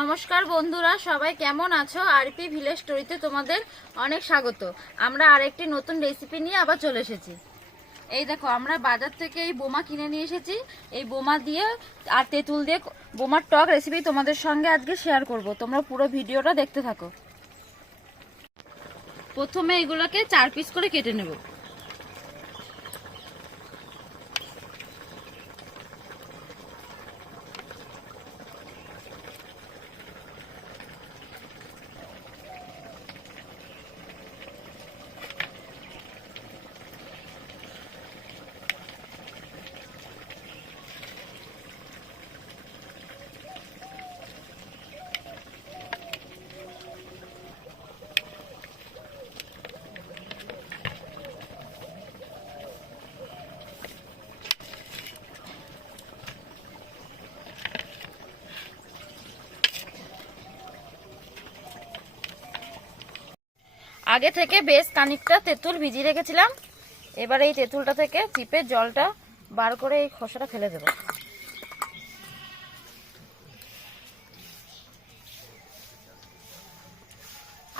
নমস্কার বন্ধুরা, সবাই কেমন আছো? আরপি ভিলেজ স্টোরিতে তোমাদের অনেক স্বাগত। আমরা আরেকটি নতুন রেসিপি নিয়ে আবার চলে এসেছি। এই দেখো, আমরা বাজার থেকে এই বোমা কিনে নিয়ে এসেছি। এই বোমা দিয়ে আর তেঁতুল দিয়ে বোমার টক রেসিপি তোমাদের সঙ্গে আজকে শেয়ার করব। তোমরা পুরো ভিডিওটা দেখতে থাকো। প্রথমে এগুলোকে 4 পিস করে কেটে নেব। আগে থেকে বেশ খানিকটা তেঁতুল ভিজিয়ে রেখেছিলাম। এবার এই তেঁতুলটা থেকে চিপে জলটা বার করে এই খোসাটা ফেলে দেব।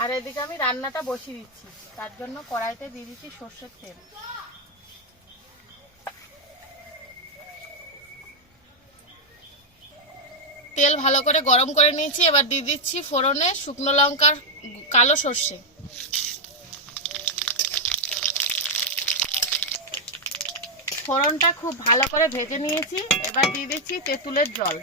আর এদিকে আমি রান্নাটা বসিয়ে দিচ্ছি। তার জন্য কড়াইতে দিয়ে দিচ্ছি সরষের তেল। তেল ভালো করে গরম করে নিয়েছি। এবার দিয়ে দিচ্ছি ফোড়নে শুকনো লঙ্কার কালো সর্ষে। ফোড়নটা খুব ভালো করে ভেজে নিয়েছি। এবার দিয়ে দিচ্ছি তেঁতুলের জল।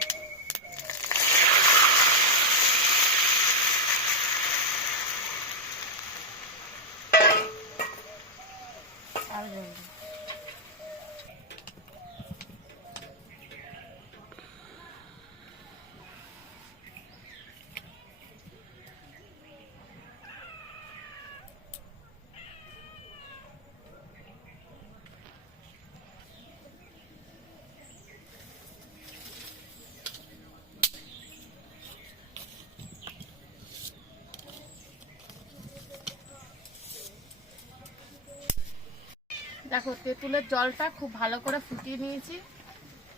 দেখো, তেঁতুলের জলটা খুব ভালো করে ফুটিয়ে নিয়েছি।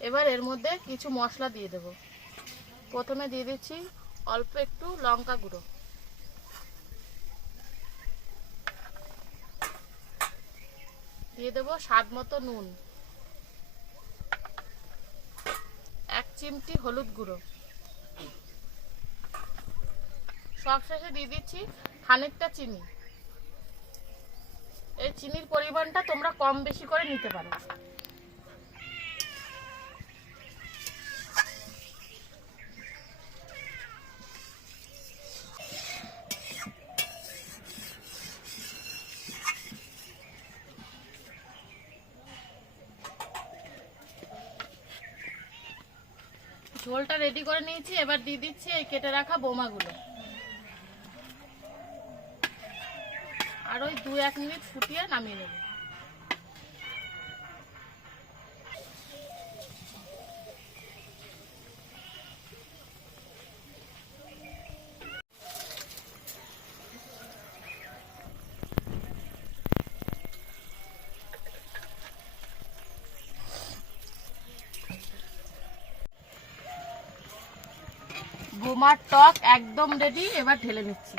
এবার এর মধ্যে কিছু মশলা দিয়ে দেব। প্রথমে দিয়ে দিচ্ছি অল্প একটু লঙ্কা গুঁড়ো, দিয়ে দেব স্বাদ মতো নুন, 1 চিমটি হলুদ গুঁড়ো, সবশেষে দিয়ে দিচ্ছি খানিকটা চিনি। এই চিনির পরিমাণটা তোমরা কম বেশি করে নিতে পারো। ঝোলটা রেডি করে নিয়েছি। এবার দিয়ে দিচ্ছি এই কেটে রাখা বোমাগুলো। আর ওই 2-1 মিনিট ফুটিয়ে নামিয়ে নেব। বোমার টক একদম রেডি। এবার ঢেলে নিচ্ছি।